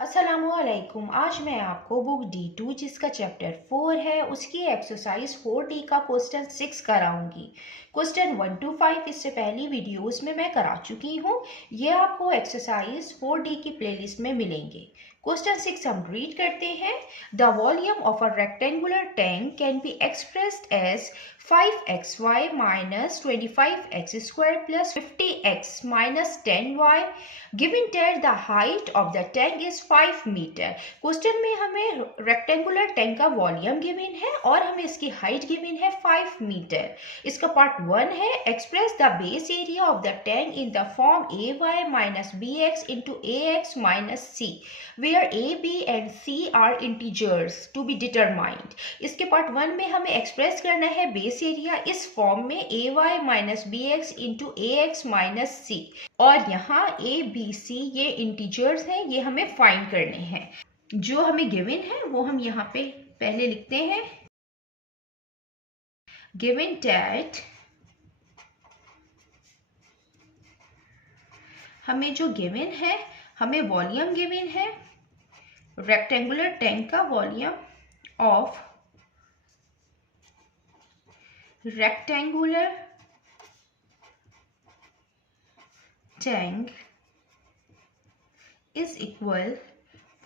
अस्सलामुअलैकुम। आज मैं आपको बुक D2 जिसका चैप्टर 4 है उसकी एक्सरसाइज 4D का क्वेश्चन 6 कराऊंगी। क्वेश्चन 1 to 5 इससे पहली वीडियोस में मैं करा चुकी हूँ। ये आपको एक्सरसाइज 4D की प्लेलिस्ट में मिलेंगे। क्वेश्चन 6 हम रीड करते हैं। The volume of a rectangular tank can be expressed as 5xy minus 25x square plus 50x minus 10y given that the height of the tank is 5 metre. Question में हमें rectangular tank का volume given है और हमें इसकी height given है 5 metre. इसका part 1 है express the base area of the tank in the form ay minus bx into ax minus c where a b and c are integers to be determined। इसके part 1 में हमें express करना है base area इस form में ay minus bx into ax minus c और यहाँ a b c ये इंटीजर्स हैं, ये हमें फाइंड करने हैं। जो हमें गिवन है वो हम यहाँ पे पहले लिखते हैं। गिवन दैट हमें जो गिवन है, हमें वॉल्यूम गिवन है रेक्टेंगुलर टैंक का volume of rectangular tank is equal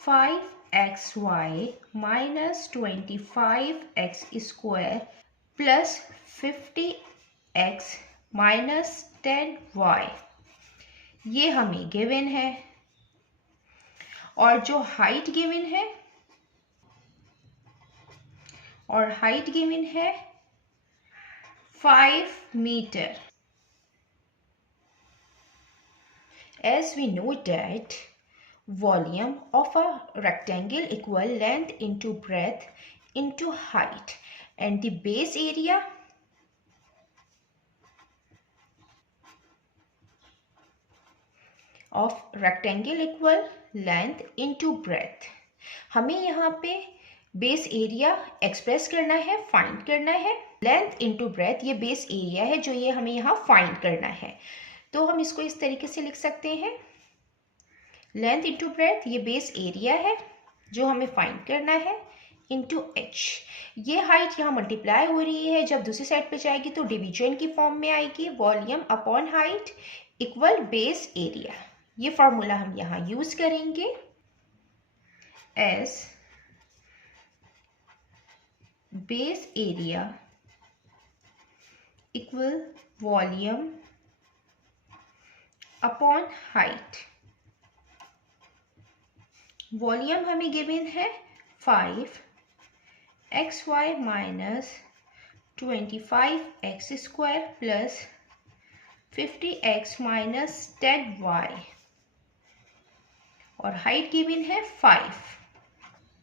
5xy minus 25x square plus 50x minus 10y ये हमें गिवन है। और जो हाइट गिवन है है 5 metre. As we know that volume of a rectangle equal length into breadth into height and the base area of rectangle equal length into breadth। हमें यहाँ पे बेस एरिया एक्सप्रेस करना है, फाइंड करना है। Length into breadth ये base area है जो ये हमें यहाँ फाइंड करना है। तो हम इसको इस तरीके से लिख सकते हैं। लेंथ इंटू ब्रेथ ये बेस एरिया है जो हमें फाइंड करना है इंटू एच। ये हाइट यहाँ मल्टीप्लाई हो रही है, जब दूसरी साइड पे जाएगी तो डिवीजन की फॉर्म में आएगी। Volume upon height equal base area. ये फॉर्मूला हम यहाँ यूज करेंगे। S base area equal volume upon height. Volume हमें गिवन है 5xy minus 25x square plus 50x minus 10y और हाइट गिवन है 5।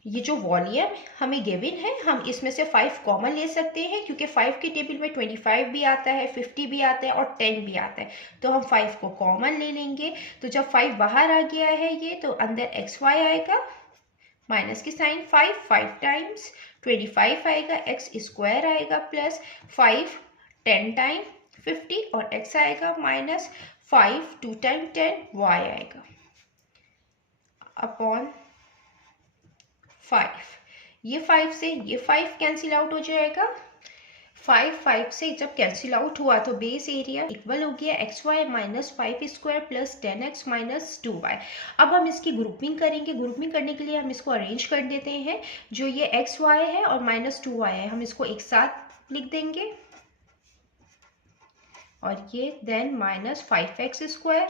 ये जो वॉल्यूम हमें गिवन है हम इसमें से 5 कॉमन ले सकते हैं क्योंकि 5 के टेबल में 25 भी आता है, 50 भी आता है और 10 भी आता है, तो हम 5 को कॉमन ले लेंगे। तो जब 5 बाहर आ गया है ये तो अंदर xy आएगा, माइनस की साइन 5 टाइम्स 25 आएगा, x स्क्वायर आएगा प्लस 5 10 टाइम 50 और x आएगा माइनस 5 2 टाइम 10 y आएगा अपॉन 5। ये 5 से ये 5 कैंसिल आउट हो जाएगा। 5 से जब कैंसिल आउट हुआ तो बेस एरिया इक्वल हो गया xy minus 5 square plus 10x minus 2y। अब हम इसकी ग्रुपिंग करेंगे। ग्रुपिंग करने के लिए हम इसको अरेंज कर देते हैं। जो ये xy है और माइनस 2y है हम इसको एक साथ लिख देंगे और ये then minus 5x square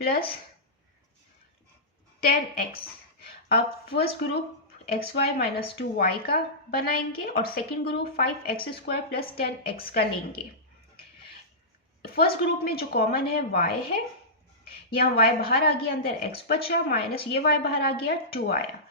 plus 10x। अब first group xy minus 2y का बनाएंगे और second group 5x square plus 10x का लेंगे। फर्स्ट ग्रुप में जो कॉमन है y है, यहाँ y बाहर आ गया, अंदर x बचा, माइनस ये y बाहर आ गया 2 आया,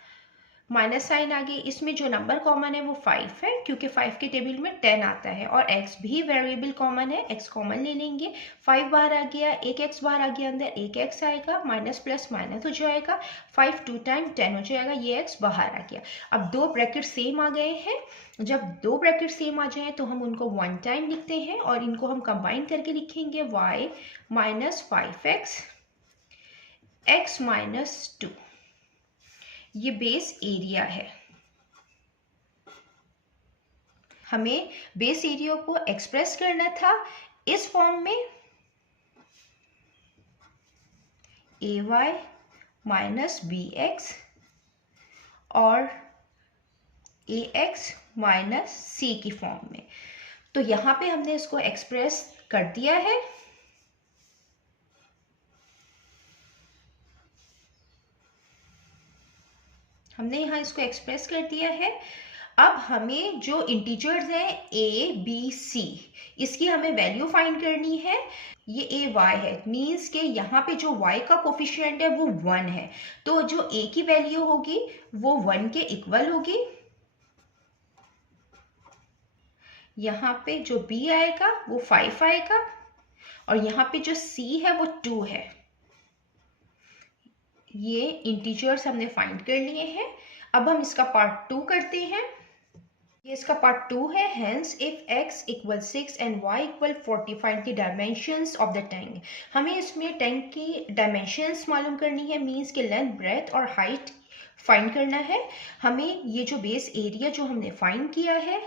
माइनस साइन आ गई। इसमें जो नंबर कॉमन है वो 5 है क्योंकि 5 के टेबल में 10 आता है और x भी वेरिएबल कॉमन है, x कॉमन ले लेंगे। 5 बाहर आ गया, एक x बाहर आ गया, अंदर एक x आएगा, माइनस प्लस माइनस हो जाएगा, 5 2 टाइम 10 हो जाएगा, ये x बाहर आ गया। अब दो ब्रैकेट सेम आ गए हैं। जब दो ब्रैकेट सेम आ जाए तो हम उनको 1 टाइम लिखते हैं और इनको हम कंबाइन करके लिखेंगे y minus 5x x minus 2। ये बेस एरिया है। हमें बेस एरिया को एक्सप्रेस करना था इस फॉर्म में, AY माइनस BX और AX माइनस C की फॉर्म में। तो यहाँ पे हमने इसको एक्सप्रेस कर दिया है। हमने यहाँ इसको एक्सप्रेस कर दिया है। अब हमें जो इंटीजर्स हैं A, B, C, इसकी हमें वैल्यू फाइंड करनी है। ये AY है, मीन्स के यहाँ पे जो Y का कोफिशिएंट है वो 1 है, तो जो A की वैल्यू होगी वो 1 के इक्वल होगी। यहाँ पे जो B आएगा वो 5 आएगा और यहाँ पे जो C है वो 2 है। ये इंटीजर्स हमने फाइंड कर लिए हैं। अब हम इसका पार्ट 2 करते हैं। ये इसका पार्ट 2 है। Hence if x equal 6 and y equal 40 find the dimensions of the tank. हमें इसमें टैंक की डायमेंशंस मालूम करनी है, मीन्स के लेंथ, ब्रेथ और हाइट फाइंड करना है। हमें ये जो बेस एरिया जो हमने फाइंड किया है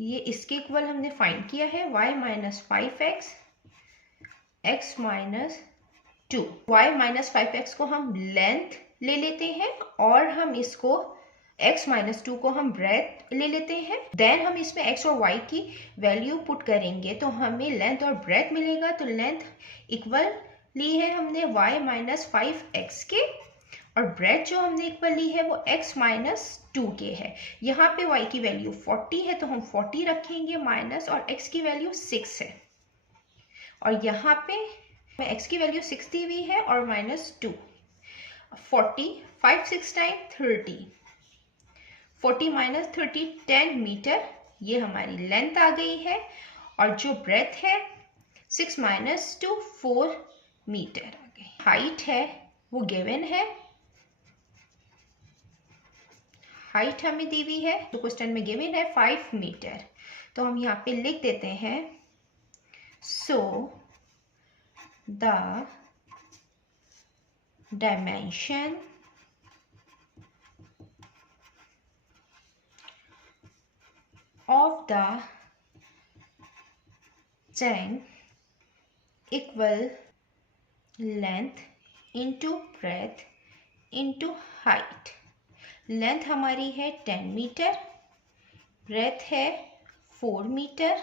ये इसके इक्वल हमने फाइंड किया है, y minus 5x x minus 2। y minus 5x को हम लेंथ ले लेते हैं और हम इसको x माइनस 2 को हम ब्रेथ ले लेते हैं। देन हम इसमें x और y की वैल्यू पुट करेंगे तो हमें लेंथ और ब्रेथ मिलेगा। तो लेंथ इक्वल ली है हमने y माइनस 5x के और ब्रेथ जो हमने इक्वल ली है वो x माइनस 2 के है। यहाँ पे y की वैल्यू 40 है तो हम 40 रखेंगे माइनस, और x की वैल्यू 6 है और यहाँ पे x की वैल्यू 60 भी है और माइनस 2। 40 5 6 टाइम 30, 40 माइनस 30 10 मीटर, ये हमारी लेंथ आ गई है। और जो ब्रेथ है 6 माइनस 2 4 मीटर आ गई। हाइट है वो गिवन है, हाइट हमें दी हुई है तो क्वेश्चन में गिवन है 5 मीटर। तो हम यहाँ पे लिख देते हैं so the dimension of the tank equal length into breadth into height। Length हमारी है 10 मीटर, ब्रेथ है 4 मीटर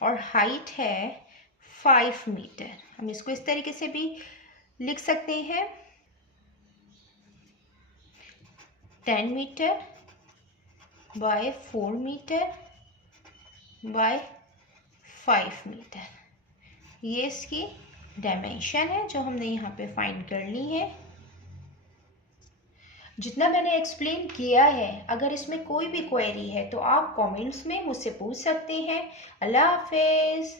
और हाइट है 5 मीटर। हम इसको इस तरीके से भी लिख सकते हैं 10 metre by 4 metre by 5 metre. ये इसकी डायमेंशन है जो हमने यहाँ पे फाइंड करनी है। जितना मैंने एक्सप्लेन किया है, अगर इसमें कोई भी क्वेरी है तो आप कमेंट्स में मुझसे पूछ सकते हैं। अल्लाह हाफिज़।